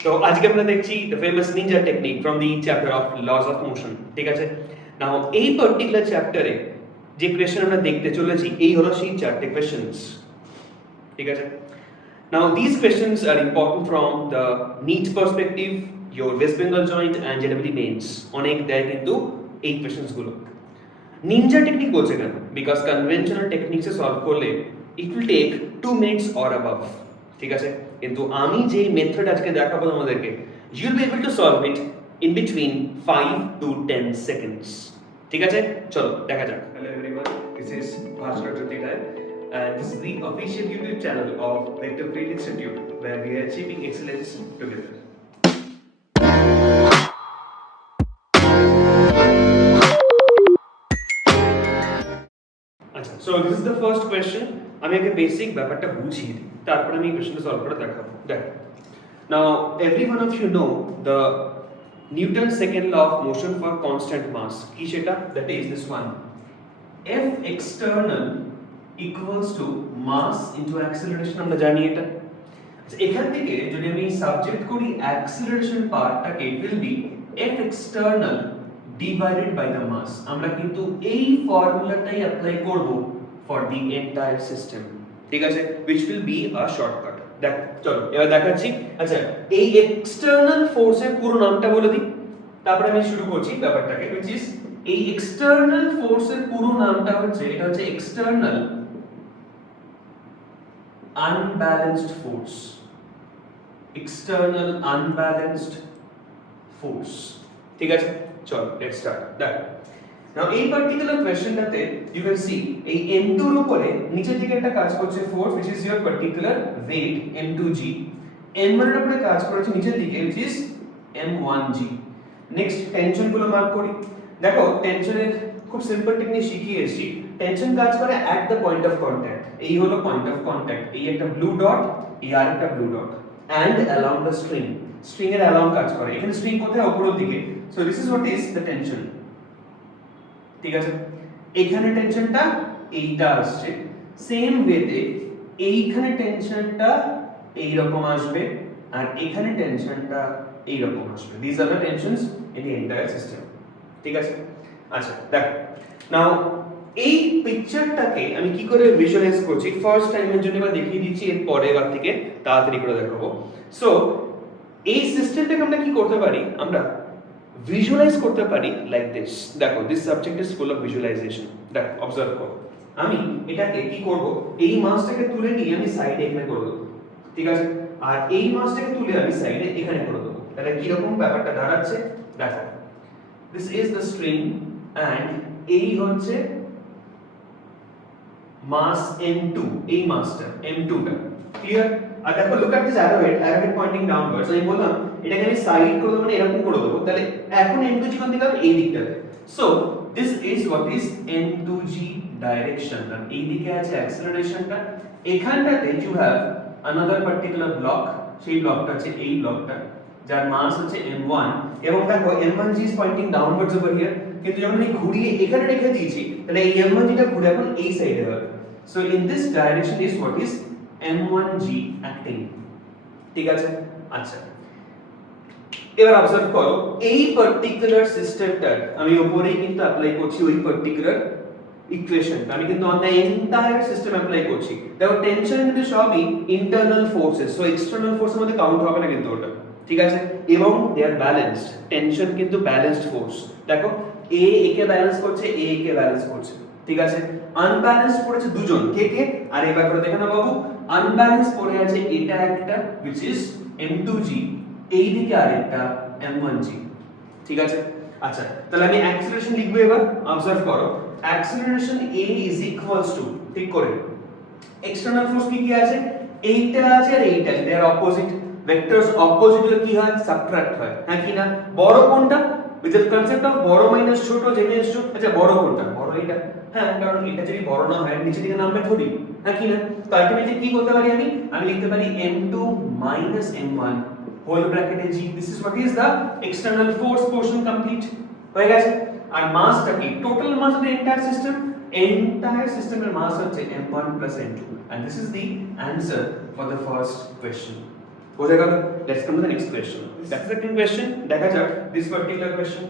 তো আজকে আমরা দেখছি the famous ninja technique from the chapter of laws of motion, ঠিক আছে। নাও এই পার্টিকুলার চ্যাপ্টারে যে কোয়েশ্চেন আমরা দেখতে চলেছি এই হলো সেই চারটে কোয়েশ্চেনস, ঠিক আছে। Now this questions are important from the NEET perspective, your West Bengal joint and জেডব্লিউ মেন্স অনেক দেয় কিন্তু এই কোয়েশ্চেনস গুলো। নিনজা টেকনিক বলছে কেন? বিকজ কনভেনশনাল টেকনিক্সে সলভ করলে it will take 2 minutes or above, ঠিক আছে। কিন্তু আমি যে মেথড আজকে দেখাবো তোমাদেরকে, you will be able to solve it in between 5 to 10 seconds, ঠিক আছে। চলো দেখা যাক। Hello everyone, this is Bhaskar Jyoti Roy and this is the official YouTube channel of Vector Field Institute where we are achieving excellence together. আচ্ছা, so this is the first question. আমি আগে basic ব্যাপারটা বুঝিয়ে দিই, তারপর আমি কোশ্চেনটা সলভ করে দেখাবো। দেখো, now every one of you know the Newton's second law of motion for constant mass. কি সেটা? That is this one, F external equals to mass into acceleration. আমরা জানি এটা। আচ্ছা, এখান থেকে যদি আমি সাবজেক্ট করি acceleration পার্টটাকে, it will be F external divided by the mass. আমরা কিন্তু এই ফর্মুলাটাই অ্যাপ্লাই করব for the entire system, ঠিক আছে, which will be a shortcut. দেখ, চলো এবার দেখাচ্ছি। আচ্ছা, এই এক্সটার্নাল ফোর্সের পুরো নামটা বলে দিই, তারপরে আমি শুরু করছি ব্যাপারটাকে, which is এই এক্সটার্নাল ফোর্সের পুরো নামটা হচ্ছে, এটা হচ্ছে external unbalanced force. External unbalanced force, ঠিক আছে। চলো লেটস স্টার্ট। দেখ, নাও এই পার্টিকুলার কোশ্চেনটাতে ইউ ক্যান সি এই m2 এর উপরে নিচের দিকে একটা কাজ করছে force which is your particular weight m2g, m1 এর উপরে কাজ করেছে নিচের দিকে which is m1g। Next tension গুলো মার্ক করি। দেখো, টেনশনের খুব সিম্পল টেকনিক শিখিয়ে এসেছি। টেনশন কাজ করে at the point of contact, এই হলো পয়েন্ট অফ কন্ট্যাক্ট, এই একটা ব্লু ডট, এই আরেকটা blue dot, and along the string, string এর along কাজ করে। এখানে string কোথায়? উপরের দিকে। so this is what is the tension, ঠিক আছে। এখানে টেনশনটা এইটা আসছে, সেম ওয়েতে এইখানে টেনশনটা এই রকম আসবে আর এখানে টেনশনটা এই রকম আসবে। these are the tensions in the entire system, ঠিক আছে। আচ্ছা দেখ, নাও এই পিকচারটাকে আমি কি করে ভিজুয়ালাইজ করছি ফার্স্ট টাইমের জন্য এবার দেখিয়ে দিচ্ছি, এর পরে এবার থেকে তাড়াতাড়ি করে দেখাবো। সো এই সিস্টেমটাকে আমরা কি করতে পারি? আমরা ভিজুয়ালাইজ করতে পারি লাইক দিস। দেখো, this subject is full of visualization. দেখো, অবজার্ভ করো, আমি এটাকে কি করব, এই মাসটাকে তুলে নিয়ে আমি সাইডে এখানে করে দেবো, ঠিক আছে, আর এই মাসটাকে তুলে আমি সাইডে এখানে করে দেবো। তাহলে কি রকম ব্যাপারটা দাঁড়াচ্ছে? দেখো, this is the string and এই হচ্ছে মাস m2, এই মাসটা m2 টা, ক্লিয়ার? আর দেখো, look at this arrowhead pointing downwards. আমি বললাম এটাকে আমি সাইড করে দেবো, মানে এরকম করে দেবো। তাহলে এখন m2g কোন দিকে হবে? এই দিকটাতে। So this is what is m2g direction. আর এই দিকে আছে অ্যাক্সিলারেশনটা। এখানটাতে you have another particular block, সেই ব্লকটা আছে এই ব্লকটা, যার মাস হচ্ছে m1। এবং দেখো, m1g is pointing downwards over here, কিন্তু যখন আমি ঘুরিয়ে এখানে রেখে দিয়েছি, তাহলে এই m1g টা ঘুরে এখন এই সাইডে হবে। So in this direction is what is m1g acting, ঠিক আছে। আচ্ছা, এবার অবজার্ভ করো, এই পার্টিকুলার সিস্টেমটা আমি উপরেই কিন্তু অ্যাপ্লাই করছি ওই পার্টিকুলার ইকুয়েশনটা, আমি কিন্তু on the entire system apply করছি। দেখো, টেনশন কিন্তু সবই ইন্টারনাল ফোর্সেস, সো এক্সটার্নাল ফোর্সের মধ্যে কাউন্ট হবে না কিন্তু ওটা, ঠিক আছে। এবং দে আর ব্যালেন্সড, টেনশন কিন্তু ব্যালেন্সড ফোর্স। দেখো, এ একে ব্যালেন্স করছে, এ একে ব্যালেন্স করছে, ঠিক আছে। আনব্যালেন্সড পড়েছে দুজন, কে কে? আর এবার করে দেখো না বাবু, আনব্যালেন্স পড়ে আছে এটা একটা which is m2g, এই দিকে আরেকটা m1g, ঠিক আছে। আচ্ছা, তাহলে আমি অ্যাক্সিলারেশন লিখবো। এবার অবজার্ভ করো, acceleration a is equals to, ঠিক করে, এক্সটার্নাল ফোর্স কি কি আছে? এইটা আছে আর এইটা আছে, দে আর অপোজিট। ভেক্টরস অপোজিট হলে কি হয়? সাবট্রাক্ট হয়, হ্যাঁ কি না? বড় কোনটা? উইথ দ্য কনসেপ্ট অফ বড় মাইনাস ছোট জেনে এসছো। আচ্ছা, বড় কোনটা? বড় এটা, হ্যাঁ, কারণ এটা যদি বড় না হয় নিচে দিকে নামবে থোড়ি, হ্যাঁ কি না? তো আলটিমেটলি কি করতে পারি আমি? আমি লিখতে পারি m2 minus m1 হোল ব্র্যাকেটে g। This is what is the external force portion complete হয়ে গেছে। আর মাসটা কি? Total mass of the entire system, entire system mass হচ্ছে m1 plus m2, and this is the answer for the first question. বোঝা গেল? Let's come to the next question. That's second question. দেখা যাক দিস পার্টিকুলার কোশ্চেন।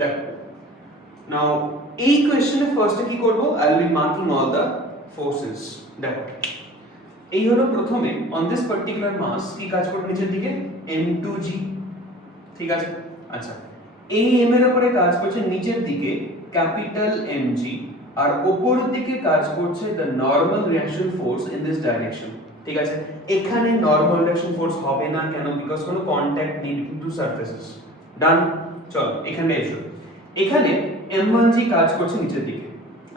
দেখো নাও এই কোশ্চেনে ফার্স্টে কি করব, I will be marking all the forces. দেখো এই হলো প্রথমে অন দিস পার্টিকুলার মাস কি কাজ করবে নিচের দিকে, m2g, ঠিক আছে? আচ্ছা এই m এর উপরে কাজ করছে নিচের দিকে ক্যাপিটাল mg, আর উপরের দিকে কাজ করছে the normal reaction force in this direction, ঠিক আছে? এখানে নরমাল রিঅ্যাকশন ফোর্স হবে না কেন, বিকজ কোনো কন্টাক্ট নেই বিটুইন টু সারফেসেস। ডান, চলো এখানে এসো। এখানে m1g কাজ করছে নিচের দিকে।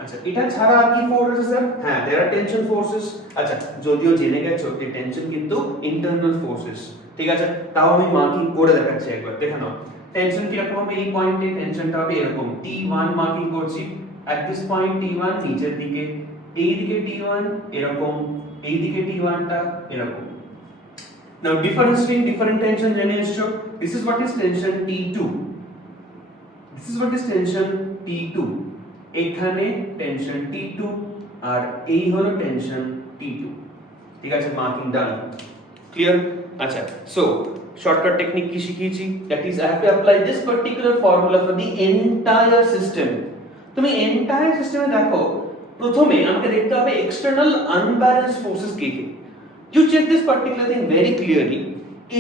আচ্ছা এটা ছাড়া আর কি ফোর্স আছে স্যার? হ্যাঁ देयर আর টেনশন ফোর্সেস। আচ্ছা যদিও জেনে গেছো যে টেনশন কিন্তু ইন্টারনাল ফোর্সেস, ঠিক আছে? তাও আমি মার্কিং করে দেখাচ্ছি একবার, দেখে নাও। টেনশন কি রকম হবে, এই পয়েন্টে টেনশনটা হবে এরকম, T1 মার্কিং করছি at this point T1 নিচের দিকে, এই দিকে T1 এরকম, এই দিকে T1 টা এরকম। now difference between different tension জেনে এসছো, this is what is tension T2, this is what is tension T2, এখানে টেনশন T2 আর এই হলো টেনশন T2, ঠিক আছে? মার্কিং ডান, ক্লিয়ার? আচ্ছা সো শর্টকাট টেকনিক কি শিখিয়েছি, that is I have to apply this particular formula for the entire system. তুমি entire সিস্টেমে দেখো প্রথমে আমাকে দেখতে হবে এক্সটার্নাল আনব্যালেন্সড ফোর্সেস কি কি। You check this particular thing very clearly,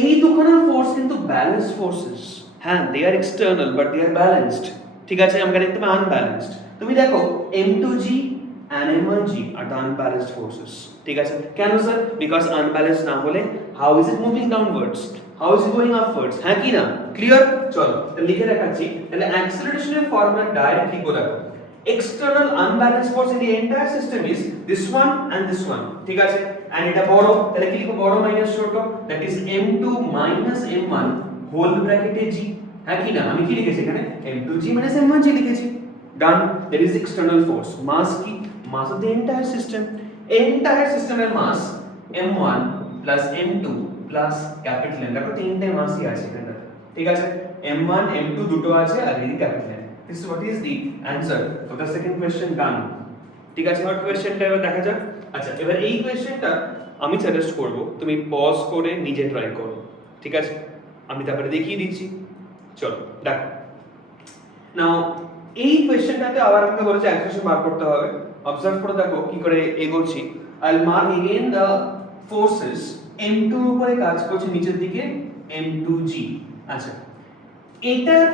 এই দুখানা ফোর্স কিন্তু ব্যালেন্সড ফোর্সেস, হ্যাঁ they are external but they are balanced, ঠিক আছে? আমাকে দেখতে হবে আনব্যালেন্সড। তুমি দেখো m2g and m1g are the unbalanced forces, ঠিক আছে? কেন স্যার? বিকজ আনব্যালেন্সড না হলে how is it moving downwards, how is it going upwards, হ্যাঁ কি না? ক্লিয়ার? চলো তাহলে লিখে রাখাচ্ছি, তাহলে অ্যাক্সিলারেশনের ফর্মুলা ডাইরেক্টলি লিখো। দেখো external unbalanced force in the entire system is this one and this one, ঠিক আছে? and এটা বড়, তাহলে কি লিখো, বড় মাইনাস ছোট, that is m2 minus m1 whole ব্র্যাকেটে g, হ্যাঁ কি না? আমি কি লিখেছি এখানে, m2g minus m1g লিখেছি। done, there is external force, mass কি, mass of the entire system, entire system এর mass m1 plus m2 plus capital M, দেখো তিনটে মাসই আছে এখানে, ঠিক আছে? m1 m2 দুটো আছে আর এই capital M। this is what is the answer for the second question done, ঠিক আছে? থার্ড কোশ্চেনটা এবার দেখা যাক। আচ্ছা এবার এই কোশ্চেনটা আমি সাজেস্ট করব তুমি পজ করে নিজে ট্রাই করো, ঠিক আছে? আমি তারপরে দেখিয়ে দিচ্ছি, চলো দেখো। নাও এই কোশ্চেনটাতে আবার আমাকে বলেছে অ্যাক্সিলারেশন বার করতে হবে। অবজার্ভ করে দেখো কি করে এগোচ্ছি। I will mark again the forces, m2 এর উপরে কাজ করছে নিচের দিকে m2g। আচ্ছা এটার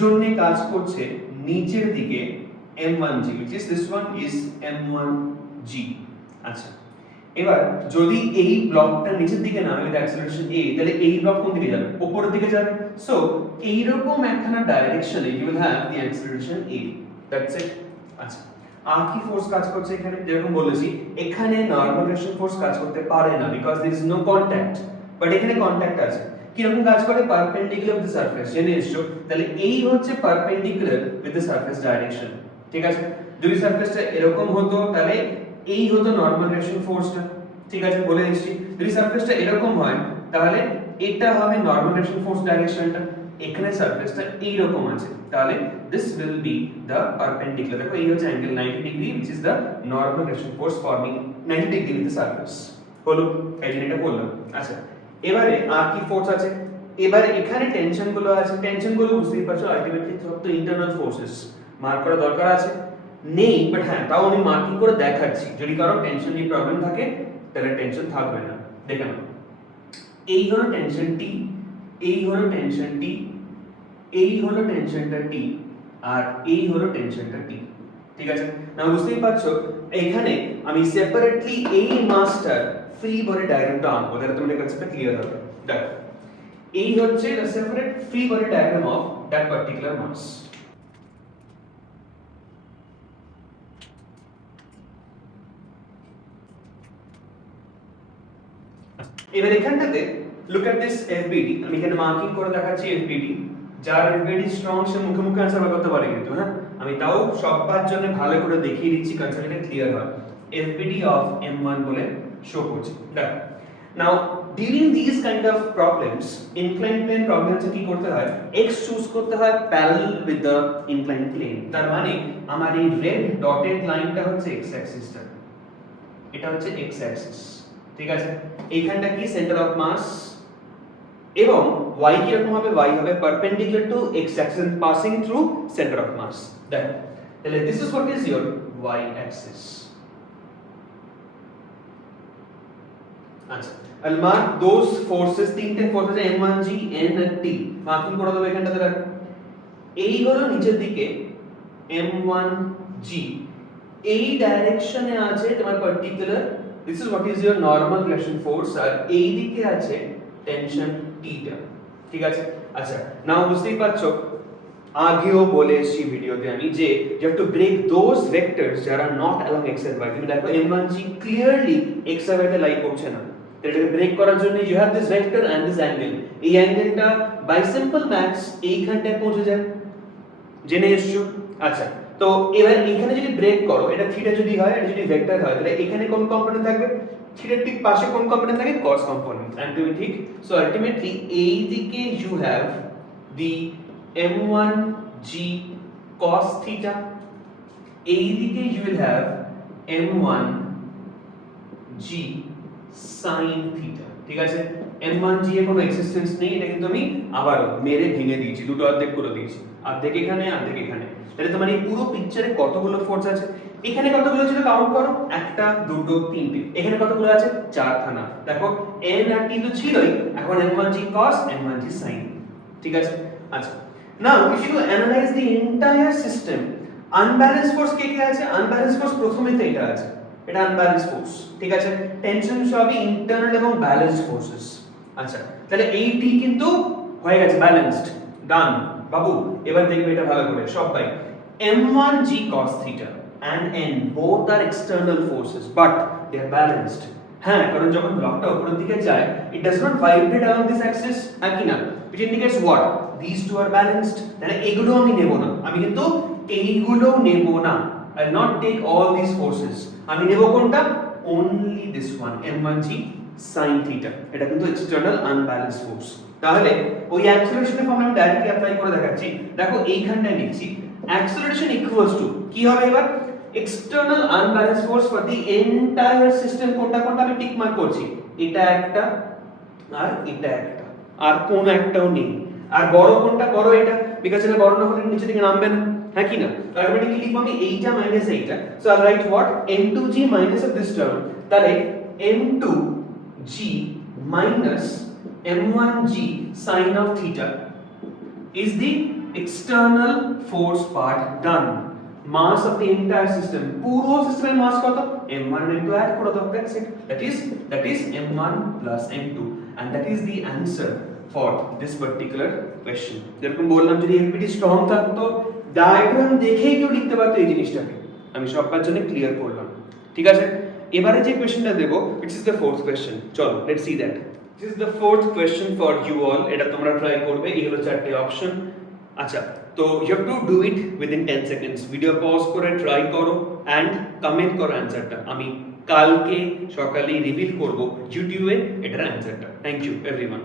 জন্য কাজ করছে নিচের দিকে m1g, which is this one is m1g। আচ্ছা এবার যদি এই ব্লকটা নিচের দিকে নামে উইথ অ্যাক্সিলারেশন a, তাহলে এই ব্লক কোন দিকে যাবে, উপরের দিকে যাবে। সো এই রকম একখানা ডাইরেকশনে you will have the acceleration a, that's it. আচ্ছা আর কি ফোর্স কাজ করছে এখানে, যেরকম বলেছি এখানে নরমাল রিঅ্যাকশন ফোর্স কাজ করতে পারে না because there is no contact, but এখানে কন্টাক্ট আছে। কি রকম কাজ করে, পারপেন্ডিকুলার উইথ দ্য সারফেস, জেনে এসছো। তাহলে এই হচ্ছে perpendicular with the surface direction, ঠিক আছে? যদি সারফেসটা এরকম হতো তাহলে এই হতো নরমাল রিঅ্যাকশন ফোর্সটা, ঠিক আছে? বলে দিচ্ছি যদি সারফেসটা এরকম হয় তাহলে এটা হবে নরমাল রিঅ্যাকশন ফোর্স ডাইরেকশনটা, এখানে সারফেসটা এই রকম আছে তাহলে this will be the perpendicular, দেখো এই হচ্ছে angle 90 degree which is the normal reaction force forming 90 degree with the surface, হলো এই যে এটা বললাম। আচ্ছা এবারে আর কি ফোর্স আছে, এবারে এখানে টেনশন গুলো আছে, টেনশন গুলো বুঝতেই পারছো আলটিমেটলি সব তো ইন্টারনাল ফোর্সেস, মার্ক করা দরকার আছে নেই, বাট হ্যাঁ তাও আমি মার্কিং করে দেখাচ্ছি, যদি কারো টেনশন নিয়ে প্রবলেম থাকে তাহলে টেনশন থাকবে না। দেখে নাও এই হলো টেনশন টি, এই হলো টেনশন টি, এই হলো টেনশনটা টি, আর এই হলো টেনশনটা টি, ঠিক আছে? না বুঝতেই পারছো এখানে আমি সেপারেটলি এই মাসটার ফ্রি বডি ডায়াগ্রামটা আঁকবো, তাহলে তোমাদের কনসেপ্টটা ক্লিয়ার হবে। দেখো এই হচ্ছে the separate free body diagram of that particular mass. এবার এখানটাতে লুক এট দিস FBD, আমি এখানে মার্কিং করে দেখাচ্ছি FBD, যার FBD স্ট্রং সে মুখে মুখে আনসার করতে পারে কিন্তু, হ্যাঁ আমি তাও সবার জন্য ভালো করে দেখিয়ে দিচ্ছি, কনসেপ্টটা ক্লিয়ার হয়। FBD অফ M1 বলে শো করছে। দেখো now during this kind of problems, incline plane প্রবলেমসে কি করতে হয়, x চুজ করতে হয় parallel with the incline plane. তার মানে আমার এই রেড ডটেড লাইনটা হচ্ছে x অ্যাক্সিসটা, এটা হচ্ছে x অ্যাক্সিস, ঠিক আছে, এইখানটা কি সেন্টার অফ মাস, এবং y কি রকম হবে, y হবে perpendicular to x axis passing through centre of mass. দেখো তাহলে this is what is your y axis. আচ্ছা, I'll mark those forces, তিনটে ফোর্সেস m1 g n আর t মার্কিং করে দেবো এখানটাতে। রাখ, এই হলো নিচের দিকে m1 g, এই ডাইরেকশনে আছে তোমার particular, this is what is your normal relation force, আর এই দিকে আছে টেনশন থিটা। ঠিক আছে, আচ্ছা নাও বুঝতেই পারছো, আগেও বলে এসেছি ভিডিওতে আমি যে you have to break those vectors that are not along x and y। তুমি দেখো m1g ক্লিয়ারলি x আর y তে লাই করছে না, তাহলে এটাকে ব্রেক করার জন্য you have this vector and this angle, এই অ্যাঙ্গেলটা বাই সিম্পল ম্যাথস এইখানটায় পৌঁছে যায়, জেনে এসছো। আচ্ছা, তো এবার এখানে যদি ব্রেক করো, এটা থিটা যদি হয়, এটা যদি ভেক্টর হয়, তাহলে এখানে কোন কম্পোনেন্ট থাকবে, থিটার ঠিক পাশে কোন কম্পোনেন্ট থাকে, cos কম্পোনেন্ট। এন্ড তুমি ঠিক, সো আলটিমেটলি এই দিকে you have the m1g cos theta, এই দিকে you will have m1g sin theta। ঠিক আছে, m1g এর কোনো এক্সিস্টেন্স নেই, এটা কিন্তু আমি আবার মেরে ভেঙে দিয়েছি, দুটো অর্ধেক করে দিয়েছি, অর্ধেক এখানে অর্ধেক এখানে। তাহলে তোমার এই পুরো পিকচারে কতগুলো ফোর্স আছে, এখানে কতগুলো ছিল কাউন্ট করো, একটা দুটো তিনটে, এখানে কতগুলো আছে, চারখানা। দেখো n আর t তো ছিলই, এখন m1g cos m1g sin। ঠিক আছে, আচ্ছা now if you analyze the entire system, unbalanced force কে কে আছে, unbalanced ফোর্স প্রথমেই তো এটা আছে, এটা আনব্যালেন্সড ফোর্স। ঠিক আছে, টেনশন সবই ইন্টারনাল এবং ব্যালেন্সড ফোর্সেস। আচ্ছা, তাহলে এই টি কিন্তু হয়ে গেছে ব্যালেন্সড, ডান বাবু। এবার দেখবে এটা ভালো করে সবাই, m1g cos theta and n both are external forces but they are balanced। হ্যাঁ, কারণ যখন ব্লকটা উপরের দিকে যায়, it does not vibrate along this axis, নাকি না, which indicates what, these two are balanced। তাহলে এগুলো আমি নেব না, আমি কিন্তু এইগুলো নেব না, I'll not take all these forces, আমি নেব কোনটা, only this one m1g sin theta, এটা কিন্তু এক্সটার্নাল আনব্যালেন্সড ফোর্স। তাহলে ওই অ্যাক্সিলারেশনের ফর্মুলা আমি ডাইরেক্টলি অ্যাপ্লাই করে দেখাচ্ছি। দেখো এইখানটায় লিখছি acceleration equals to কি হবে এবার, external unbalanced force for the entire system। কোনটা কোনটা আমি টিক মার্ক করছি, এটা একটা আর এটা একটা, আর কোন একটাও নেই। আর বড় কোনটা, বড় এটা, বিকজ এটা বড় না হলে নিচে দিকে নামবে না, হ্যাঁ কি না। অটোমেটিক্যালি লিখব আমি এইটা মাইনাস এইটা, so I right what, m2g minus of this term, তাহলে m2g minus m1g sin of theta is the external force part done। mass of the entire system, পুরো সিস্টেমের মাস কত, m1 and m2 add করে দাও, that's it, that is m1 plus m2, and that is the answer for this particular question। যেরকম বললাম, যদি এফবিটি strong থাকতো, diagram দেখেই কেউ লিখতে পারতো এই জিনিসটাকে, আমি সবার জন্য ক্লিয়ার করলাম। ঠিক আছে, এবারে যে কোশ্চেনটা দেব, which is the fourth question, চলো let's see that। this is the fourth question for you all, এটা তোমরা ট্রাই করবে, এই হলো চারটে অপশন। আচ্ছা, তো you have to do it within 10 seconds, video pause করে ট্রাই করো and কমেন্ট করো অ্যানসারটা, আমি কালকে সকালে রিভিল করব ইউটিউবে এটার অ্যানসারটা। Thank you everyone.